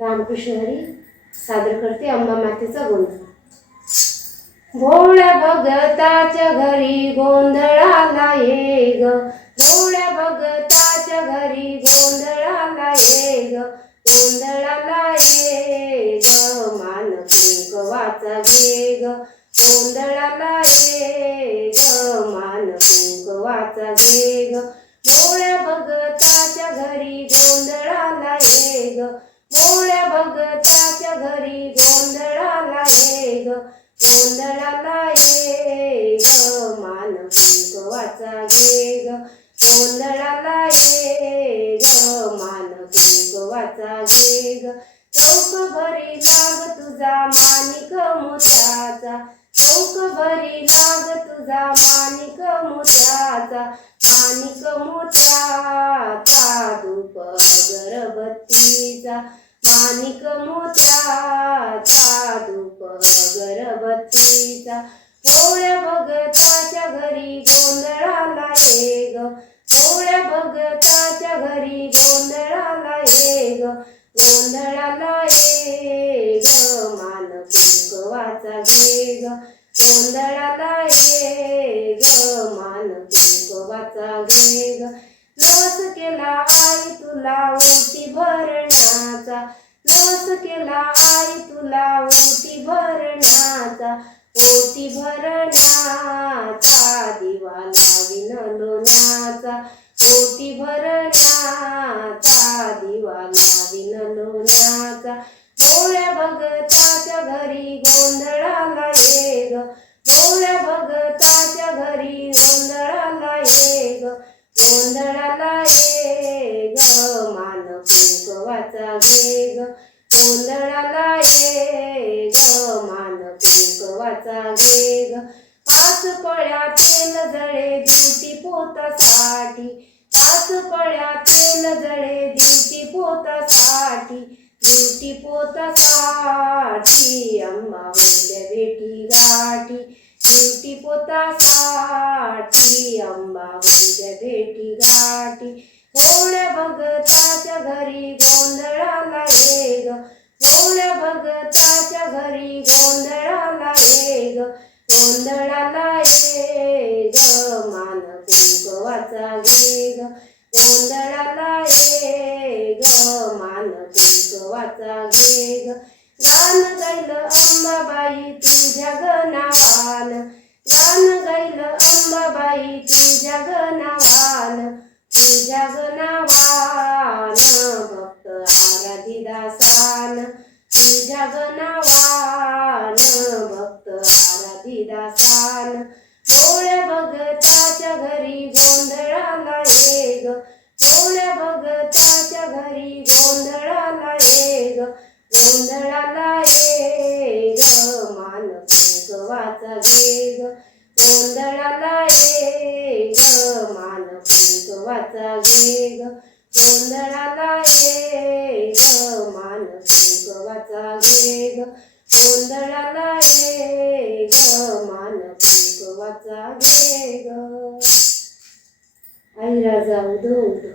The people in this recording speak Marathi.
रामकृष्ण हरी सादर करते अंबा मातेचा गोंधळ. भोळ्या भगताच्या घरी गोंधळाला ये ग भोळ्या भगताच्या घरी गोंधळाला ये ग गोंधळाला ये ग मान कुंकवाचा घे ग गोंधळाला ये ग मान कुंकवाचा घे ग भोळ्या भगताच्या घरी गोंधळाला ये ग मोळ्या भगताच्या घरी गोंधळाला ये ग गोंधळाला ये ग मान कुंकवाचा घे ग गोंधळाला ये ग मान कुंकवाचा घे ग चौक भरी लाग तुझा मानिक मोत्याचा चौक भरी लाग तुझा मानिक मोत्याचा मानिक मोत्याचा धूप अगरबत्तीचा माणिक मोत्याचा धूप अगरबत्तीचा पोळ्या भगताच्या घरी गोंधळाला ये ग पोळ्या भगताच्या घरी गोंधळाला ये ग गोंधळाला ये ग मान कुंकवाचा घे ग गोंधळाला ये ग मान कुंकवाचा घे ग नवस केला आई तुला ओटी भरण्याचा. नवस केला आई तुला ओटी भरण्याचा. ओटी भरण्याचा दिवा लावीन लोण्याचा ओटी भरण्याचा दिवा लावीन लोण्याचा भोळ्या भगताच्या घरी गोंधळा कुंकवाचा घे पाच पळ्या तेल जळे दिवटी पोतासाठी. पाच पळ्या तेल जळे दिवटी पोतासाठी. दिवटी पोतासाठी. अम्मा होल्या भेटी गाठी. दिवटी पोतासाठी. अम्मा होल्या भेटी गाठी. गोंधळाला ये ग मान कुंकवाचा घे ग गोंधळाला ये ग मान कुंकवाचा घे ग गान गायलं अंबाबाई तुझ्या गनावान गान गायलं अंबाबाई तुझ्या गनावान तुझ्या गनावान भक्त आराधी दासान तुझ्या गनावान भक्त आराधी दासान. भोळ्या भगताच्या घरी गोंधळाला ये ग भोळ्या भगताच्या घरी गोंधळाला ये ग गोंधळाला ये ग मान कुंकवाचा घे ग गोंधळाला ये ग मान कुंकवाचा घे ग गोंधळाला ये ग मान कुंकवाचा घे गोंधळा कुंकवाचा घे ग आई राजा उदो उदो